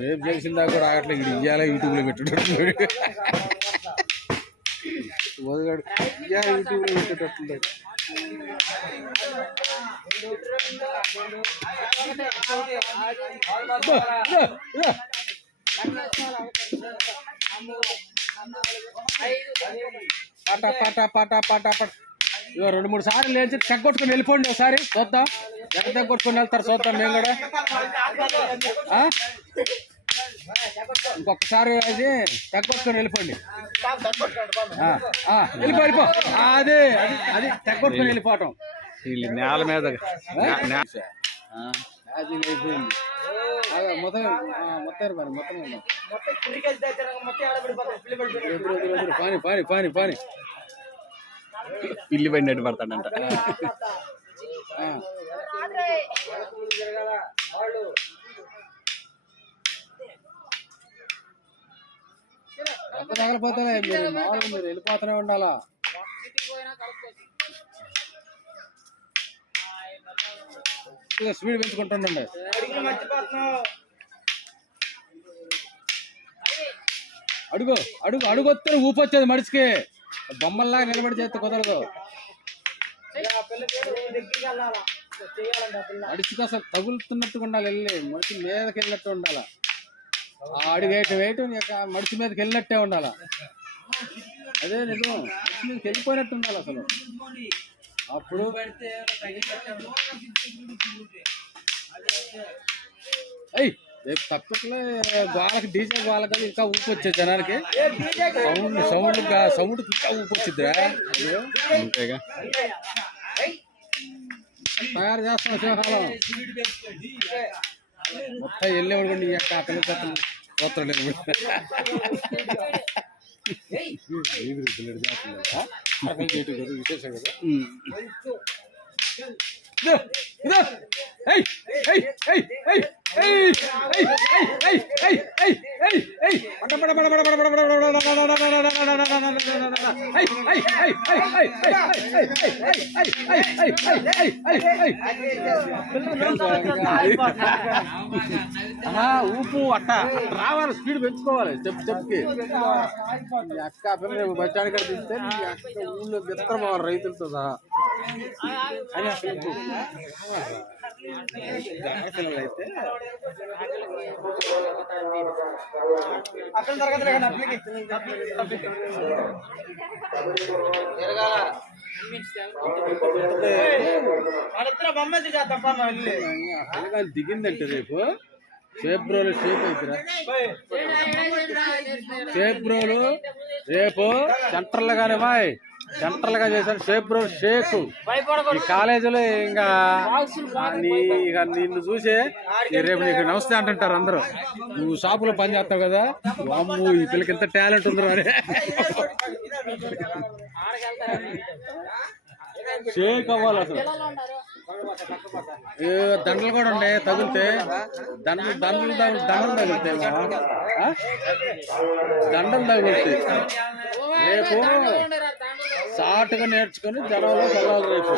రేపు చేసిందా కూడా రాగట్లే ఇక్కడ ఇయ్యాల యూట్యూబ్లో పెట్టేటట్టు మొదగాడు ఇయ్యాల యూట్యూబ్లో పెట్టేటట్టు ఇక 2-3 సార్లు లేచి తెగొట్టుకుని వెళ్ళిపోండి ఒకసారి చూద్దాం ఎక్కడ తెగొట్టుకుని వెళ్తారు చూద్దాం మేము కూడా ఇంకొకసారి అది తెగొట్టుకుని వెళ్ళిపోండి వెళ్ళిపో అదే అది తెగొట్టుకుని వెళ్ళిపోవటం నేల మీద అయిపోయింది మొత్తం పాని పిల్లి పడినట్టు పడతాడంట ఎంత తగలిపోతానే మీరు మామూలుగా మీరు వెళ్ళిపోతూనే ఉండాలా స్పీడ్ పెంచుకుంటుండండి అడుగు వస్తే ఊపొచ్చేది మడిచికి బొమ్మల్లాగా నిలబడి చేస్తే కుదరదు మడిచికి అసలు తగులుతున్నట్టుగా ఉండాలి వెళ్ళి మడిచి మీదకి వెళ్ళినట్టు ఉండాలా అడుగేటు మడిచి మీదకి వెళ్ళినట్టే ఉండాలా అదే నిజం మడిచి మీదకి వెళ్ళిపోయినట్టు ఉండాలి అసలు అప్పుడు రేపు తక్కువలో గోళ్ళకి డీజే గోళ్ళకి ఇంకా ఊపి వచ్చేది జనానికి సౌండ్ ఇంకా ఊపి వచ్చిద్దిరా అంతేగా తయారు చేస్తాం సింహాలం మొత్తం వెళ్ళేవాడు కూడా ఈ యొక్క అతను పోతాడు విశేషం కదా ఊపు అట్ట రావాలి స్పీడ్ పెంచుకోవాలి చెప్పుకి అక్క పిల్లలు బచ్చాడి కాడ తీస్తే అక్క ఊళ్ళో బిత్తర పోవాలి రైతులతో సహా అని అసలు పిల్లలు అయితే దిగిందంటే రేపు షేప్ బ్రోలు షేప్ అవుతురా షేప్ బ్రోలు రేపు సెంటర్లుగానే మాయ్ సెంట్రల్ గా చేశారు షేప్ బ్రో షేక్ ఈ కాలేజీలో ఇంకా నిన్ను చూసే రేపు నీకు నమస్తే అంటుంటారు అందరూ నువ్వు షాపులో పని చేస్తావు కదా అమ్ము ఈ పిల్లకి ఎంత టాలెంట్ ఉందో అని షేక్ అవ్వాలి అసలు దండలు కూడా ఉన్నాయి తగిలితే దండలు తగులుతాయి దండలు తగులుతాయి రేపు షార్ట్గా నేర్చుకుని జనంలో వెళ్ళాలి రేపు